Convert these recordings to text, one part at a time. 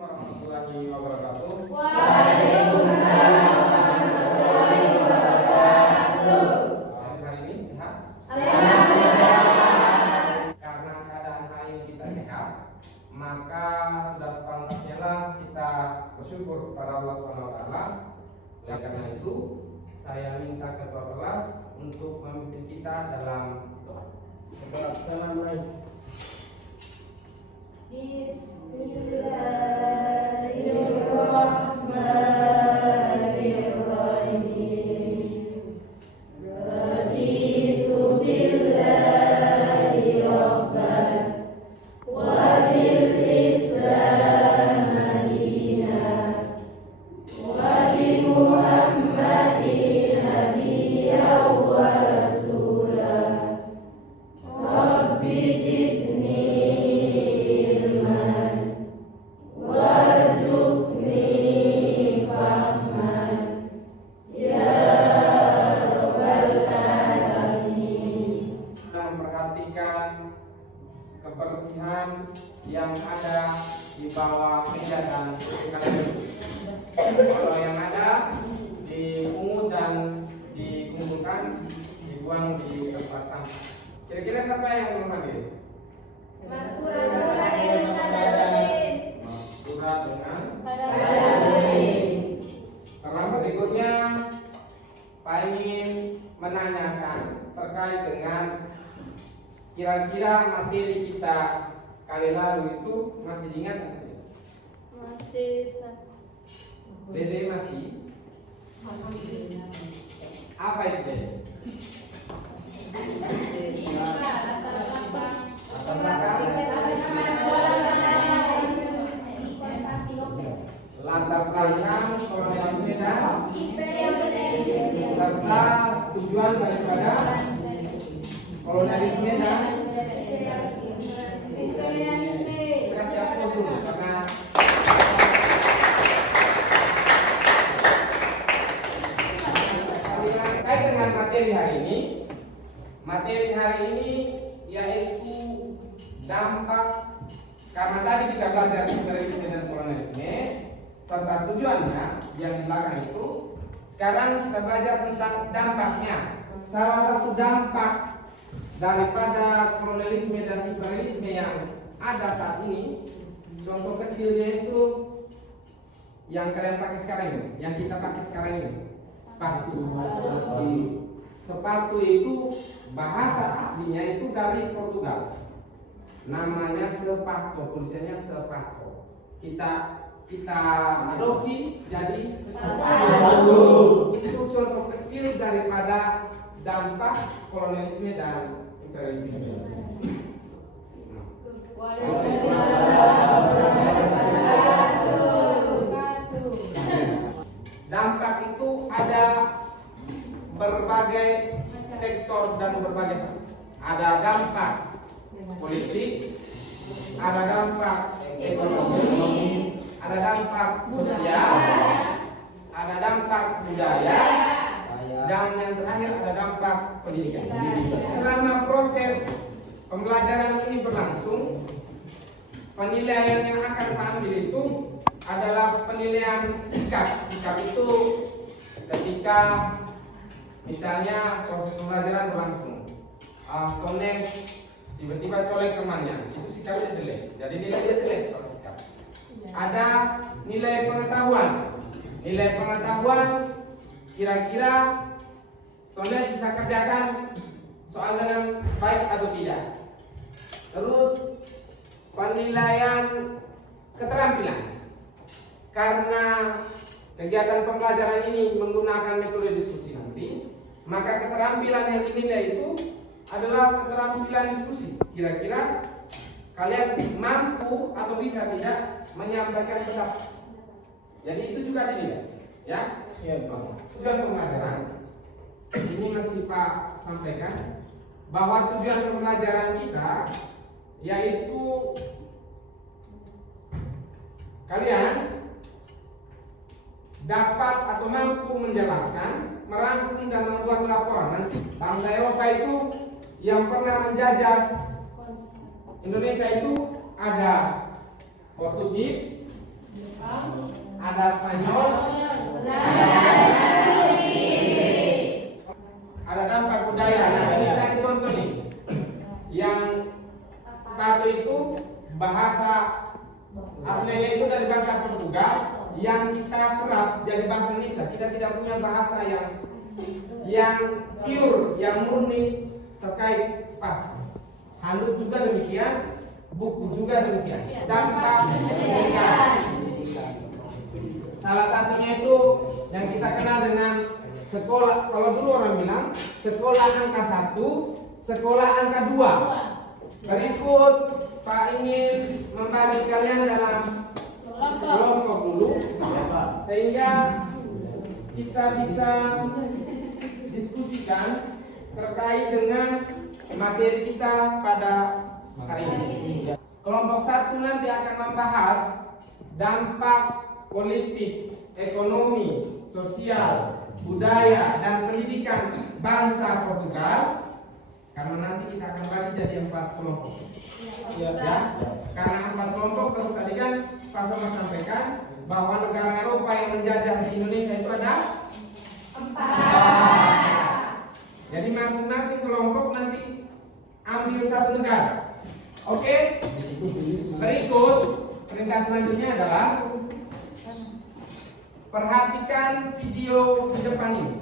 warahmatullahi wabarakatuh. Waalaikumsalam warahmatullahi wabarakatuh. Hari ini sehat? Sehat. Karena keadaan hari ini kita sehat, maka sudah sepantasnya lah kita bersyukur kepada Allah SWT. Oleh karena itu, saya minta ketua kelas untuk memimpin kita dalam doa. Bismillahirrahmanirrahim. Bismillahirrahmanirrahim. Raditu billahi rabban wa bil Islam madinah wa bi Muhammadin nabiyyan wa rasulah. Rabbi zidni ilman warzuqni fahman ya rabbal alamin. Memperhatikan kebersihan yang ada di bawah meja dan kursi kalian. Kalau yang ada dipungut dan dikumpulkan, dibuang di tempat sampah. Kira-kira siapa yang belum hadir? Mas Pura dengan Kadaluddin. Mas Pura dengan Kadaluddin. terlambat. Berikutnya Pak ingin menanyakan terkait dengan kira-kira materi kita kali lalu itu masih diingat atau tidak? Masih. Dede masih? Apa itu Dede? Latar belakang. Latar belakang kolonialisme dan serta tujuan daripada kolonialisme dan kita siap dulu karena terkait dengan materi hari ini. Materi hari ini yaitu dampak, karena tadi kita belajar imperialisme dan kolonialisme serta tujuannya yang di belakang itu. Sekarang kita belajar tentang dampaknya. Salah satu dampak daripada kolonialisme dan imperialisme yang ada saat ini, contoh kecilnya itu yang kalian pakai sekarang ini, yang kita pakai sekarang ini, sepatu. Sepatu itu bahasa aslinya itu dari Portugal. Namanya sepatu, tulisannya sepatu. Kita adopsi jadi sepatu. Itu contoh kecil daripada dampak kolonialisme dan imperialisme. Dampak itu ada berbagai sektor dan berbagai. Ada dampak politik, ada dampak ekonomi, ada dampak sosial, ada dampak budaya, dan yang terakhir ada dampak pendidikan. Selama proses pembelajaran ini berlangsung, penilaian yang akan Pak ambil itu adalah penilaian sikap. Sikap itu ketika misalnya proses pembelajaran berlangsung, Stones tiba-tiba colek temannya, itu sikapnya jelek. Jadi nilai dia jelek soal sikap. Ada nilai pengetahuan. Nilai pengetahuan kira-kira Stones bisa kerjakan soal dengan baik atau tidak. Terus penilaian keterampilan. Karena kegiatan pembelajaran ini menggunakan metode diskusi nanti, maka keterampilan yang dinilai itu adalah keterampilan diskusi. Kira-kira kalian mampu atau bisa tidak menyampaikan pendapat. Jadi itu juga dinilai, ya. Tujuan pembelajaran ini mesti Pak sampaikan bahwa tujuan pembelajaran kita yaitu kalian dapat atau mampu menjelaskan, merangkum dan membuat laporan. Nanti bangsa Eropa itu yang pernah menjajah Indonesia itu ada Portugis, ada Spanyol, ada dampak budaya. Nah, ini tadi contoh nih. Yang satu itu bahasa aslinya itu dari bahasa Portugal yang kita serap jadi bahasa Indonesia. Kita tidak punya bahasa yang pure, yang murni terkait sepatu. Handuk juga demikian, buku juga demikian. Dampak pendidikan. Salah satunya itu yang kita kenal dengan sekolah. Kalau dulu orang bilang sekolah angka 1, sekolah angka 2. Berikut Pak ingin membagi kalian dalam kelompok dulu, sehingga kita bisa diskusikan terkait dengan materi kita pada hari ini. Kelompok 1 nanti akan membahas dampak politik, ekonomi, sosial, budaya, dan pendidikan bangsa Portugal. Karena nanti kita akan bagi jadi 4 kelompok. Ya, karena 4 kelompok terus tadi kan Pak Somad sampaikan bahwa negara Eropa yang menjajah di Indonesia itu ada 4. Jadi masing-masing kelompok nanti ambil 1 negara. Oke? Berikut perintah selanjutnya adalah perhatikan video di depan ini.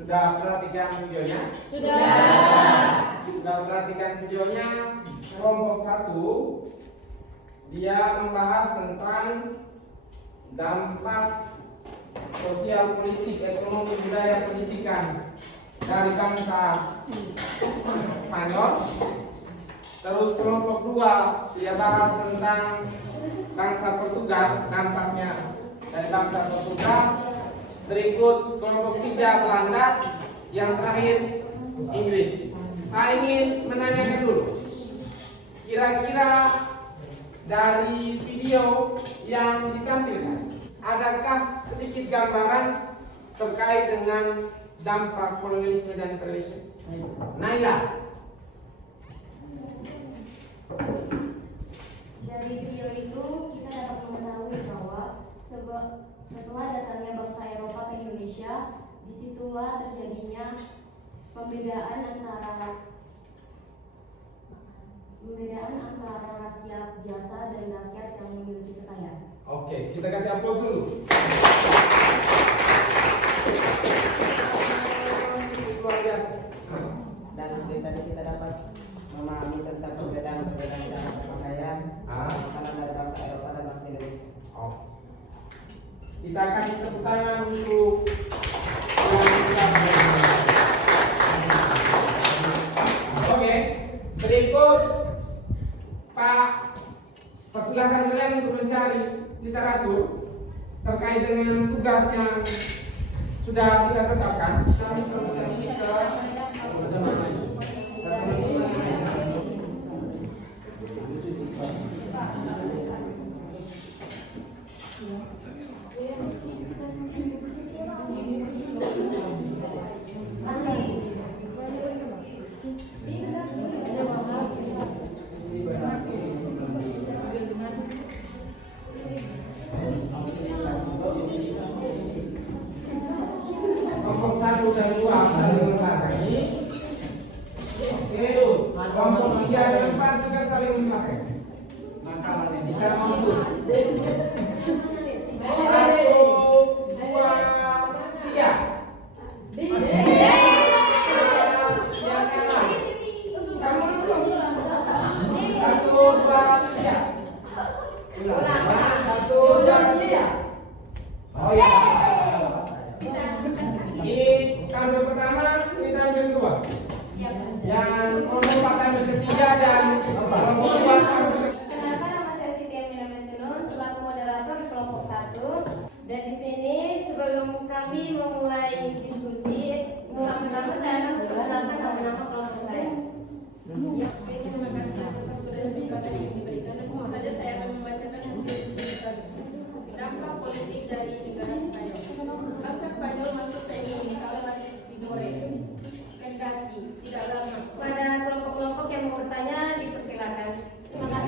Sudah perhatikan videonya? Sudah perhatikan videonya. Kelompok 1 dia membahas tentang dampak sosial, politik, ekonomi, budaya, pendidikan dari bangsa Spanyol. Terus kelompok 2 dia bahas tentang bangsa Portugal, dampaknya dari bangsa Portugal. Berikut kelompok 3 Belanda, yang terakhir Inggris. Pak ingin menanyakan dulu, kira-kira dari video yang ditampilkan, adakah sedikit gambaran terkait dengan dampak kolonialisme dan imperialisme? Naila. Dari video itu kita dapat mengetahui bahwa setelah datangnya bangsa Eropa ke Indonesia, disitulah terjadinya pembedaan antara rakyat biasa dan rakyat yang memiliki kekayaan. Oke, kita kasih aplaus dulu. Luar biasa. Dan tadi kita dapat memahami tentang perbedaan dalam pakaian makanan dari bangsa Eropa dan bangsa Indonesia. Oh. Kita kasih tepuk tangan untuk Oke, berikut Pak persilahkan kalian untuk mencari literatur terkait dengan tugas yang sudah kita tetapkan. Kami terus lagi ke kelompok 1 dan 2 saling membelakangi. Oke, kelompok 3 dan 4 juga saling membelakangi. Kita masuk 1, 2, 3. Yang kanan. Kamu dulu. 1, 2, 3. 1, 2, 3. Oh ya. Ini tampil pertama, ini tampil kedua. Yang kelompok 4 tampil ketiga dan kelompok 2 tampil. Kenalkan, nama saya Siti Aminah Mestinun, selaku moderator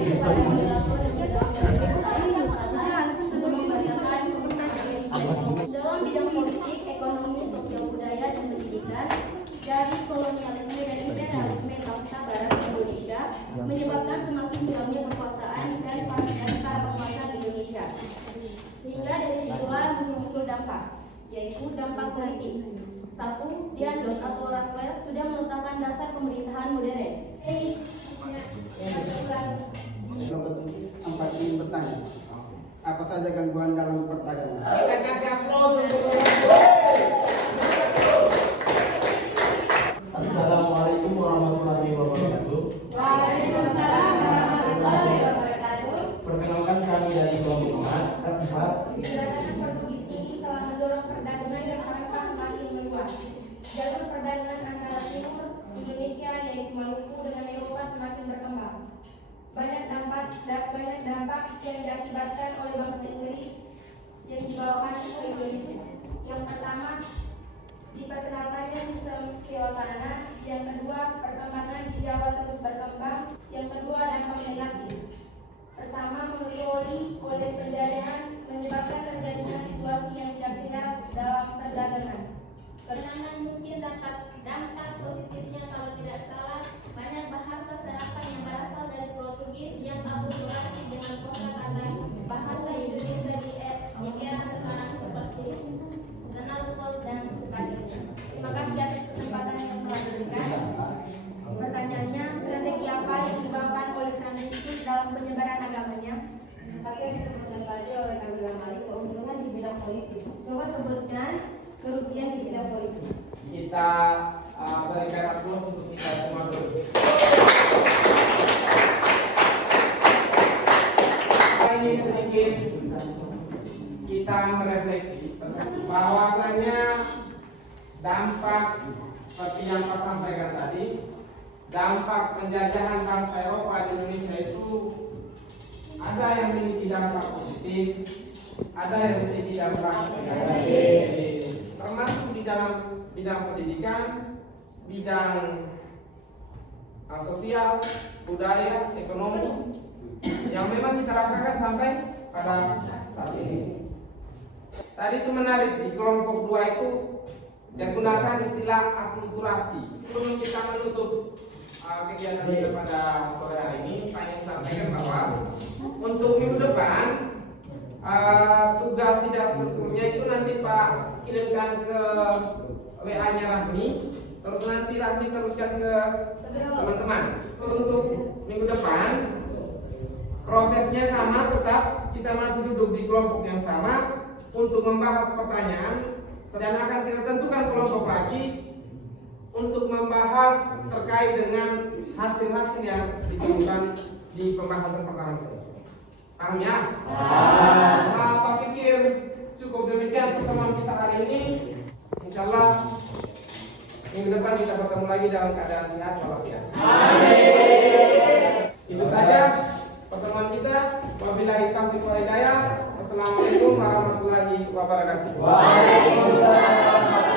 kepada moderator dan saudara-saudara untuk membacakan materi dalam bidang politik, ekonomi, sosial budaya, dan pendidikan dari kolonialisme dan imperialisme bangsa Barat Indonesia menyebabkan semakin hilangnya kekuasaan dan para penguasa di Indonesia. Sehingga dari situlah muncul dampak, yaitu dampak politik. 1. Diandos atau Raffles sudah meletakkan dasar pemerintahan modern. Empat ingin bertanya, apa saja gangguan dalam perdagangan? Kita kasih aplaus untuk Assalamualaikum warahmatullahi wabarakatuh. Waalaikumsalam warahmatullahi wabarakatuh. Perkenalkan kami dari kelompok 4. Kedatangan Portugis ini telah mendorong perdagangan dan harga semakin meluas. Jalur perdagangan antara timur Indonesia yaitu Maluku dengan Eropa semakin berkembang. Banyak dampak yang diakibatkan oleh bangsa Inggris yang dibawakan ke Indonesia. Yang pertama, diperkenalkannya sistem sewa tanah. Yang kedua, perkembangan di Jawa terus berkembang. Yang kedua, dampak negatif. Pertama, monopoli oleh penjajahan menyebabkan terjadinya situasi yang tidak sehat dalam perdagangan. Kemenangan mungkin dapat dampak positifnya kalau tidak salah banyak bahasa serapan yang berasal dari Portugis yang akulturasi dengan kosakata bahasa Indonesia di era sekarang seperti kenal pot dan sebagainya. Terima kasih atas kesempatan yang telah diberikan. Pertanyaannya, strategi apa yang dibawakan oleh Kristus dalam penyebaran agamanya? Tadi yang disebutkan tadi oleh Kang Mali, keuntungan di bidang politik. Coba sebutkan kerugian di bidang politik. kita berikan aplaus untuk kita semua dulu. Ini sedikit kita merefleksi bahwasanya dampak seperti yang Pak sampaikan tadi, dampak penjajahan bangsa Eropa di Indonesia itu ada yang memiliki dampak positif, ada yang memiliki dampak negatif, termasuk di dalam bidang pendidikan, bidang sosial, budaya, ekonomi yang memang kita rasakan sampai pada saat ini. Tadi itu menarik, di kelompok 2 itu digunakan istilah akulturasi. Sebelum kita menutup kegiatan kita pada sore hari ini, Pak ingin sampaikan bahwa untuk minggu depan tugas tidak strukturnya itu nanti Pak kirimkan ke WA-nya Rahmi, terus nanti Rahmi teruskan ke teman-teman. Untuk minggu depan prosesnya sama, tetap kita masih duduk di kelompok yang sama untuk membahas pertanyaan, dan akan kita tentukan kelompok lagi untuk membahas terkait dengan hasil-hasil yang ditemukan di pembahasan pertama kita. Paham ya? Pak pikir cukup demikian pertemuan kita hari ini. Insya Allah minggu depan kita bertemu lagi dalam keadaan sehat walafiat. Itu saja pertemuan kita. Wabillahi taufiq wal hidayah. Wassalamualaikum warahmatullahi wabarakatuh. Waalaikumsalam.